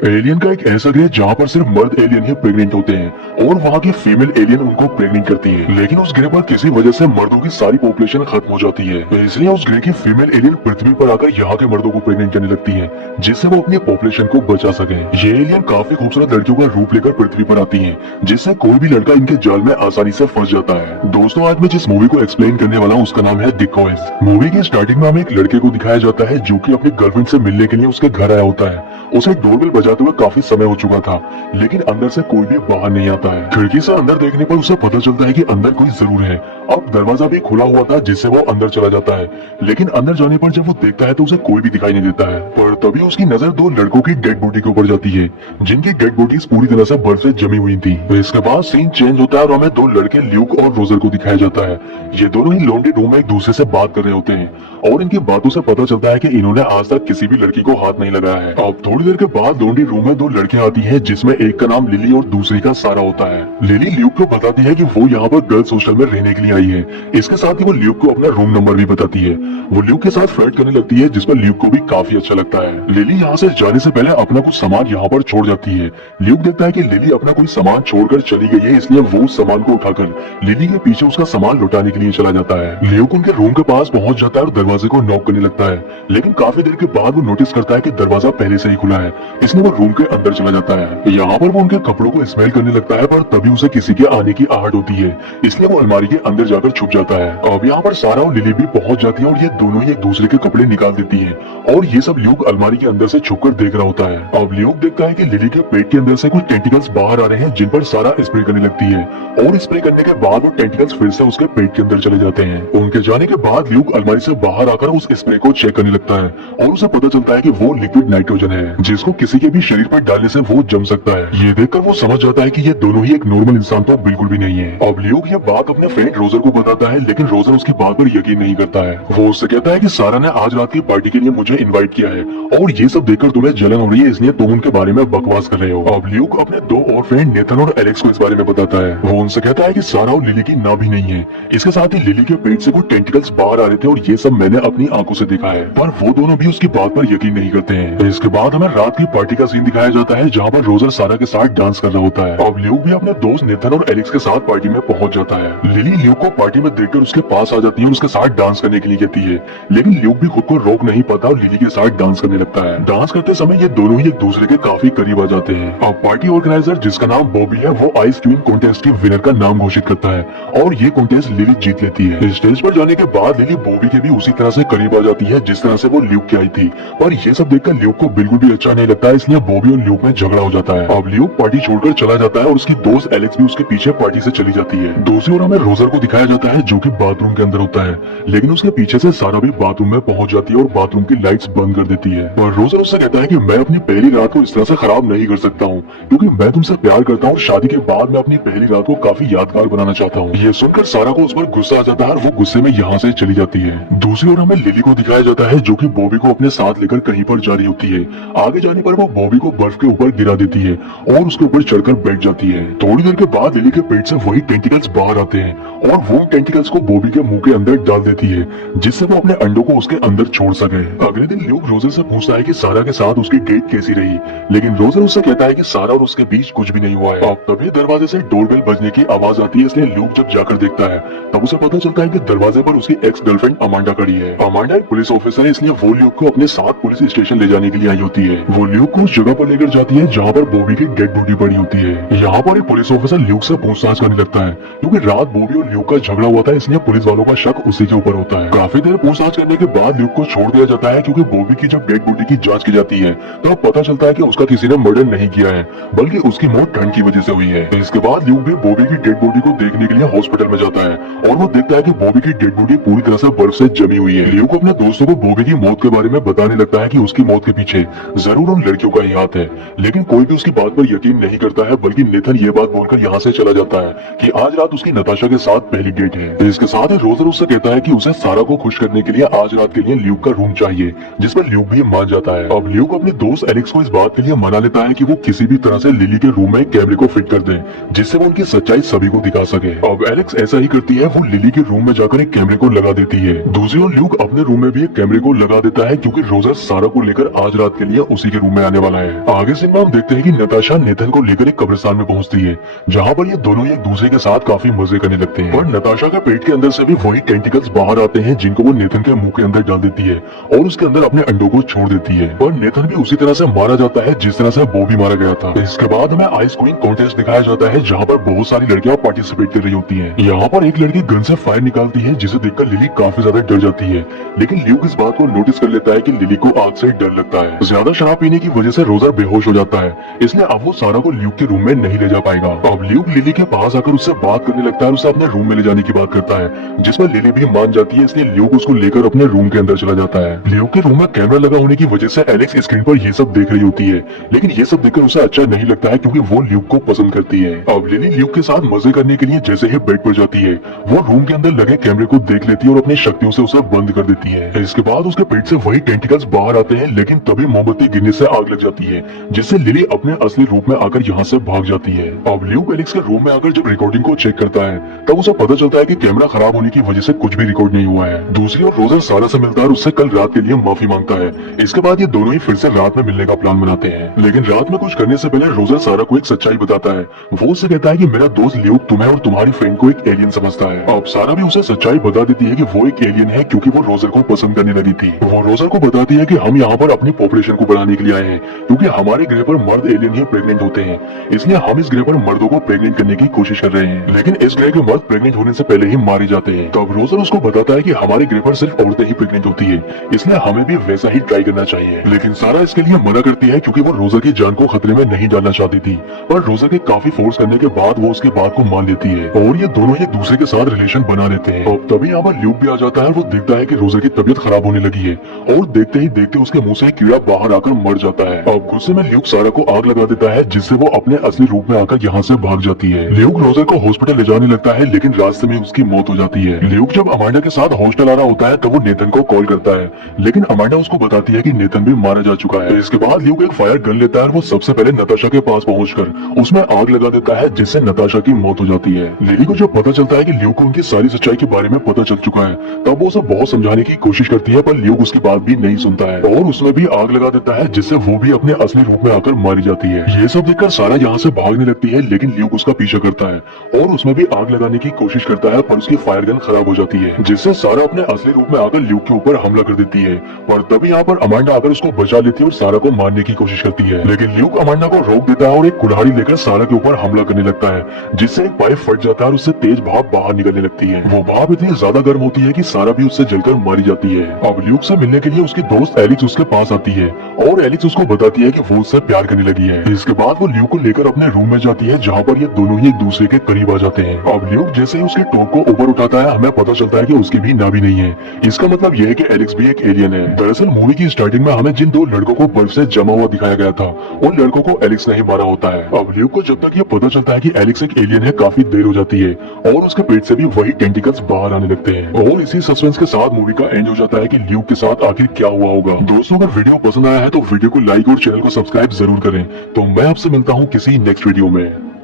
Alien का एक ऐसा ग्रह जहाँ पर सिर्फ मर्द एलियन ही प्रेग्नेंट होते हैं और वहाँ की फीमेल एलियन उनको प्रेग्नेंट करती है। लेकिन उस ग्रह पर किसी वजह से मर्दों की सारी पॉपुलेशन खत्म हो जाती है, इसलिए उस ग्रह की फीमेल एलियन पृथ्वी पर आकर यहाँ के मर्दों को प्रेग्नेंट करने लगती है, जिससे वो अपनी पॉपुलेशन को बचा सके। ये एलियन काफी खूबसूरत लड़कियों का रूप लेकर पृथ्वी पर आती है, जिससे कोई भी लड़का इनके जाल में आसानी से फंस जाता है। दोस्तों, आज मैं जिस मूवी को एक्सप्लेन करने वाला हूँ उसका नाम है डिकॉयज। मूवी की स्टार्टिंग में हमें एक लड़के को दिखाया जाता है जो कि अपनी गर्लफ्रेंड से मिलने के लिए उसके घर आया होता है। उसे डोरबेल बजाते हुए काफी समय हो चुका था, लेकिन अंदर से कोई भी बाहर नहीं आता है। खिड़की से अंदर देखने पर उसे पता चलता है कि अंदर कोई जरूर है। अब दरवाजा भी खुला हुआ था जिससे वो अंदर चला जाता है, लेकिन अंदर जाने पर जब वो देखता है तो उसे कोई भी दिखाई नहीं देता है। पर तभी उसकी नजर दो लड़कों की डेड बॉडी के ऊपर जाती है, जिनकी डेड बॉडीज पूरी तरह से बर्फ से जमी हुई थी। इसके बाद सीन चेंज होता है और हमें दो लड़के ल्यूक और रोजर को दिखाया जाता है। ये दोनों ही लॉन्ड्री रूम में एक दूसरे से बात कर रहे होते हैं और इनकी बातों से पता चलता है कि इन्होंने आज तक किसी भी लड़की को हाथ नहीं लगाया है। अब थोड़ी देर के बाद लॉन्ड्री रूम में दो लड़कियां आती हैं, जिसमें एक का नाम लिली और दूसरी का सारा होता है। लिली ल्यूक को बताती है कि वो यहाँ पर गर्ल्स हॉस्टल में रहने के लिए आई है। इसके साथ ही वो ल्यूक को अपना रूम नंबर भी बताती है। वो ल्यूक के साथ फ्लर्ट करने लगती है, जिसमें ल्यूक को भी काफी अच्छा लगता है। लिली यहाँ से जाने से पहले अपना कुछ सामान यहाँ पर छोड़ जाती है। ल्यूक देखता है कि लिली अपना कोई सामान छोड़कर चली गई है, इसलिए वो उस सामान को उठाकर लिली के पीछे उसका सामान लौटाने के लिए चला जाता है। ल्यूक उनके रूम के पास पहुंच जाता है और दरवाजे को नॉक करने लगता है, लेकिन काफी देर के बाद वो नोटिस करता है कि दरवाजा पहले से ही खुला है, इसलिए वो रूम के अंदर चला जाता है। यहाँ पर वो उनके कपड़ों को स्मेल करने लगता है, पर तभी उसे किसी के आने की आहट होती है, इसलिए वो अलमारी के अंदर जाकर छुप जाता है। अब यहाँ पर सारा और लिली भी पहुंच जाती है और ये दोनों ही एक दूसरे के कपड़े निकाल देती है और ये सब ल्यूक अलमारी के अंदर से छुपकर देख रहा होता है। अब ल्यूक देखता है कि लिली के पेट के अंदर से कुछ टेंटिकल्स बाहर आ रहे हैं, जिन पर सारा स्प्रे करने लगती है और स्प्रे करने के बाद वो टेंटिकल्स फिर से उसके पेट के अंदर चले जाते हैं। उनके जाने के बाद ल्यूक अलमारी से बाहर आकर उस स्प्रे को चेक करने लगता है और उसे पता चलता है कि वो लिक्विड नाइट्रोजन है, जिसको किसी के भी शरीर पर डालने से वो जम सकता है। ये देखकर वो समझ जाता है कि ये दोनों ही एक नॉर्मल इंसान तो बिल्कुल भी नहीं है। अब ल्यूक ये बात अपने फ्रेंड रोजर को बताता है, लेकिन रोजर उसकी बात पर यकीन नहीं करता है। वो उससे कहता है कि सारा ने आज रात की पार्टी के लिए मुझे इनवाइट किया है और ये सब देखकर तुम्हें जलन हो रही है, इसलिए तुम उनके बारे में बकवास कर रहे हो। अब ल्यूक अपने दो और फ्रेंड नेथन और एलेक्स को इस बारे में बताता है। वो उनसे कहता है कि सारा और लिली की नाभि नहीं है, इसके साथ ही लिली के पेट से कुछ टेंटिकल्स बाहर आ रहे थे और ये सब मैंने अपनी आंखों से देखा है। पर वो दोनों भी उसकी बात पर यकीन नहीं करते हैं। इसके बाद हमें रात की पार्टी का सीन दिखाया जाता है, जहाँ पर रोजर सारा के साथ डांस कर रहा होता है। अब ल्यूक भी अपने दोस्त नेथन और एलेक्स के साथ पार्टी में पहुंच जाता है। लिली ल्यूक को पार्टी में देखकर उसके पास आ जाती है और उसके साथ डांस करने के लिए कहती है, लेकिन ल्यूक भी खुद को रोक नहीं पाता और लिली के साथ डांस करने लगता है। डांस करते समय ये दोनों ही एक दूसरे के काफी करीब आ जाते हैं। अब पार्टी ऑर्गेनाइजर, जिसका नाम बॉबी है, वो आइस क्वीन कॉन्टेस्ट के विनर का नाम घोषित करता है और ये कॉन्टेस्ट लिली जीत लेती है। स्टेज पर जाने के बाद लिली बॉबी के भी उसी तरह से करीब आ जाती है जिस तरह से वो ल्यूक की आई थी, पर ये सब देखकर ल्यूक को बिल्कुल भी अच्छा नहीं लगता है, इसलिए बॉबी और ल्यूक में झगड़ा हो जाता है। अब ल्यूक पार्टी छोड़कर चला जाता है और उसकी दोस्त एलेक्स भी उसके पीछे पार्टी से चली जाती है। दूसरी ओर हमें रोजर को दिखाया जाता है, जो कि बाथरूम के अंदर होता है, लेकिन उसके पीछे से सारा भी बाथरूम में पहुंच जाती है और बाथरूम की लाइट्स बंद कर देती है। और रोजर उससे कहता है कि मैं अपनी पहली रात को इस तरह से खराब नहीं कर सकता हूँ, क्योंकि मैं तुमसे प्यार करता हूँ और शादी के बाद मैं अपनी पहली रात को काफी यादगार बनाना चाहता हूँ। ये सुनकर सारा को उस पर गुस्सा आ जाता है और वो गुस्से में यहाँ से चली जाती है। दूसरी ओर हमें लिली को दिखाया जाता है, जो कि बॉबी को अपने साथ लेकर कहीं पर जा रही होती है। आगे जाने पर वो बॉबी को बर्फ के ऊपर गिरा देती है और उसके ऊपर चढ़कर बैठ जाती है। थोड़ी देर के बाद लिली के पेट से वही टेंटिकल्स बाहर आते हैं और वो टेंटिकल्स को बॉबी के मुंह के अंदर डाल देती है, जिससे वो अपने अंडों को उसके अंदर छोड़ सके। अगले दिन ल्यूक रोजर से पूछता है कि सारा के साथ उसकी डेट कैसी रही, लेकिन रोजर उससे कहता है कि सारा और उसके बीच कुछ भी नहीं हुआ है। अब तभी दरवाजे से डोरबेल बजने की आवाज आती है, इसलिए ल्यूक जब जाकर देखता है तब उसे पता चलता है कि दरवाजे पर उसकी एक्स गर्लफ्रेंड अमांडा खड़ी है। अमांडा एक पुलिस ऑफिसर है, इसलिए वो ल्यूक को अपने साथ पुलिस स्टेशन ले जाने के लिए आई होती है। वो ल्यूक को उस जगह पर लेकर जाती है जहाँ पर बॉबी की डेड बॉडी पड़ी होती है। यहाँ पर एक पुलिस ऑफिसर ल्यूक से पूछताछ करने लगता है, क्योंकि रात बॉबी और ल्यूक का झगड़ा हुआ था, इसलिए पुलिस वालों का शक उसी के ऊपर होता है। काफी देर पूछताछ करने के बाद ल्यूक को छोड़ दिया जाता है, क्योंकि बॉबी की जब डेड बॉडी की जांच की जाती है तो पता चलता है कि उसका किसी ने मर्डर नहीं किया है, बल्कि उसकी मौत ठंड की वजह से हुई है। इसके बाद ल्यूक भी बॉबी की डेड बॉडी को देखने के लिए हॉस्पिटल में जाता है और वो देखता है कि बॉबी की डेड बॉडी पूरी तरह से बर्फ से जमी हुई है। ल्यूक अपने दोस्तों को बॉबी की मौत के बारे में बताने लगता है कि उसकी मौत के पीछे जरूर उन लड़कियों का ही हाथ है, लेकिन कोई भी उसकी बात पर यकीन नहीं करता है, बल्कि नेथन ये बात बोलकर यहाँ से चला जाता है कि आज रात उसकी नताशा के साथ पहली डेट है। इसके साथ ही रोजर उससे कहता है कि उसे सारा को खुश करने के लिए आज रात के लिए ल्यूक का रूम चाहिए, जिस पर ल्यूक भी मान जाता है। अब ल्यूक अपने दोस्त एलेक्स को इस बात के लिए मना लेता है कि वो किसी भी तरह से लिली के रूम में कैमरे को फिट कर दे, जिससे वो उनकी सच्चाई सभी को दिखा सके। अब एलेक्स ऐसा ही करती है, वो लिली के रूम में जाकर एक कैमरे को लगा देती है। दूसरी ओर ल्यूक अपने रूम में भी एक कैमरे को लगा देता है, क्योंकि रोजर सारा को लेकर आज रात के लिए उसी के रूम में आने वाला वाला है। आगे सीन में हम देखते हैं कि नताशा नेथन को लेकर एक कब्रिस्तान में पहुंचती है, जहां पर ये दोनों एक दूसरे के साथ काफी मजे करने लगते हैं। पर नताशा के पेट के अंदर से भी वही टेंटिकल्स बाहर आते हैं, जिनको वो नेथन के मुंह के अंदर डाल देती है और उसके अंदर अपने अंडों को छोड़ देती है। पर नेथन भी उसी तरह से मारा जाता है जिस तरह से वो भी मारा गया था। इसके बाद हमें आइस क्वीन कॉन्टेस्ट दिखाया जाता है, जहाँ पर बहुत सारी लड़कियां पार्टिसिपेट कर रही होती है। यहाँ पर एक लड़की गन से फायर निकालती है, जिसे देखकर लिली काफी ज्यादा डर जाती है, लेकिन ल्यूक इस बात को नोटिस कर लेता है कि लिली को आग से डर लगता है। ज्यादा शराब पीने की वजह से रोजर बेहोश हो जाता है, इसलिए अब वो सारा को ल्यूक के रूम में नहीं ले जा पाएगा। अब ल्यूक लिली के पास आकर उससे बात करने लगता है, उसे अपने रूम में ले जाने की बात करता है, जिसमें लिली भी मान जाती है। इसलिए ल्यूक उसको लेकर अपने रूम के अंदर चला जाता है। ल्यूक के रूम में कैमरा लगा होने की वजह से एलेक्स स्क्रीन पर ये सब देख रही होती है, लेकिन ये सब देखकर उसे अच्छा नहीं लगता है, क्योंकि वो ल्यूक को पसंद करती है। अब लिली ल्यूक के साथ मजे करने के लिए जैसे ही बेड पर जाती है, वो रूम के अंदर लगे कैमरे को देख लेती है और अपनी शक्तियों से उसे बंद कर देती है। इसके बाद उसके पेट से वही टेंटिकल्स बाहर आते हैं, लेकिन तभी मोमबत्ती गिरने से आग लग जाती है, जिससे लिली अपने असली रूप में आकर यहाँ से भाग जाती है। अब ल्यूक एलेक्स के रूम में आकर जब रिकॉर्डिंग को चेक करता है, तब उसे पता चलता है कि कैमरा खराब होने की वजह से कुछ भी रिकॉर्ड नहीं हुआ है। दूसरी ओर रोजर सारा से मिलता है और उससे कल रात के लिए माफी मांगता है। इसके बाद ये दोनों ही फिर से रात में मिलने का प्लान बनाते हैं, लेकिन रात में कुछ करने से पहले रोजर सारा को एक सच्चाई बताता है। वो उससे कहता है कि मेरा दोस्त ल्यूक तुम्हें और तुम्हारी फ्रेंड को एक एलियन समझता है। अब सारा भी उसे सच्चाई बता देती है कि वो एक एलियन है, क्योंकि वो रोजर को पसंद करने लगी थी। वो रोजर को बताती है कि हम यहाँ पर अपनी पॉपुलेशन को बढ़ाने के लिए आए हैं, क्योंकि हमारे ग्रह पर मर्द एलियन ही प्रेग्नेंट होते हैं, इसलिए हम इस ग्रह पर मर्दों को प्रेग्नेंट करने की कोशिश कर रहे हैं, लेकिन इस ग्रह के मर्द प्रेग्नेंट होने से पहले ही मारे जाते हैं। तब रोजर उसको बताता है कि हमारे ग्रह पर सिर्फ औरतें ही प्रेग्नेंट होती है, इसलिए हमें भी वैसा ही ट्राई करना चाहिए। लेकिन सारा इसके लिए मना करती है, क्योंकि वो रोजर की जान को खतरे में नहीं डालना चाहती थी। पर रोजर के काफी फोर्स करने के बाद वो उसकी बात को मान लेती है और ये दोनों एक दूसरे के साथ रिलेशन बना लेते हैं। अब तभी यहाँ पर ल्यूक भी आ जाता है और वो देखता है कि रोजर की तबीयत खराब होने लगी है, और देखते ही देखते उसके मुंह से एक कीड़ा बाहर आकर मर जाता है। अब गुस्से में ल्यूक सारा को आग लगा देता है, जिससे वो अपने असली रूप में आकर यहाँ से भाग जाती है। ल्यूक रोजर को हॉस्पिटल ले जाने लगता है, लेकिन रास्ते में उसकी मौत हो जाती है। ल्यूक जब अमांडा के साथ हॉस्टल आ रहा होता है, तब वो नेथन को कॉल करता है, लेकिन अमांडा उसको बताती है कि नेथन भी मारा जा चुका है। इसके बाद ल्यूक एक फायर गन लेता है और वो सबसे पहले नताशा के पास पहुंचकर उसमें आग लगा देता है, जिससे नताशा की मौत हो जाती है। लिली को जब पता चलता है कि ल्यूक को उनकी सारी सच्चाई के बारे में पता चल चुका है, तब वो उसे बहुत समझाने की कोशिश करती है, पर ल्यूक उसकी बात भी नहीं सुनता है और उसमें भी आग लगा देता है, जिससे वो भी अपने असली रूप में आकर मारी जाती है। ये सब देखकर सारा यहाँ से भागने लगती है, लेकिन ल्यूक उसका पीछा करता है और उसमें भी आग लगाने की कोशिश करता है, पर उसकी फायर गन खराब हो जाती है, जिससे सारा अपने असली रूप में आकर ल्यूक के ऊपर हमला कर देती है। पर तभी यहाँ पर अमांडा आकर उसको बचा लेती है और सारा को मारने की कोशिश करती है, लेकिन ल्यूक अमांडा को रोक देता है और एक कुल्हाड़ी लेकर सारा के ऊपर हमला करने लगता है, जिससे एक पाइप फट जाता है और उससे तेज भाप बाहर निकलने लगती है। वो भाप इतनी ज्यादा गर्म होती है कि सारा भी उससे जलकर मारी जाती है। अब ल्यूक से मिलने के लिए उसकी दोस्त एलिक्स उसके पास आती है और एलिक्स उसको बताती है कि वो उससे प्यार करने लगी है। इसके बाद वो ल्यूक को लेकर अपने रूम में जाती है, जहाँ पर ये दोनों ही एक दूसरे के करीब आ जाते हैं। अब ल्यूक जैसे ही उसके टॉप को ऊपर उठाता है, हमें पता चलता है कि उसकी भी नाभि नहीं है। इसका मतलब यह है कि एलिक्स भी एक एलियन है। दरअसल मूवी की स्टार्टिंग में हमें जिन दो लड़कों को बर्फ से जमा हुआ दिखाया गया था, उन लड़कों को एलिक्स ने ही मारा होता है। अब ल्यूक को जब तक ये पता चलता है कि एलिक्स एक एलियन है, काफी देर हो जाती है और उसके पेट से भी वही टेंटिकल्स बाहर आने लगते हैं। और इसी सस्पेंस के साथ मूवी का एंड हो जाता है कि ल्यूक के साथ आखिर क्या हुआ होगा। दोस्तों, अगर वीडियो पसंद आया है तो वीडियो को लाइक और चैनल को सब्सक्राइब जरूर करें। तो मैं आपसे मिलता हूँ किसी नेक्स्ट वीडियो में।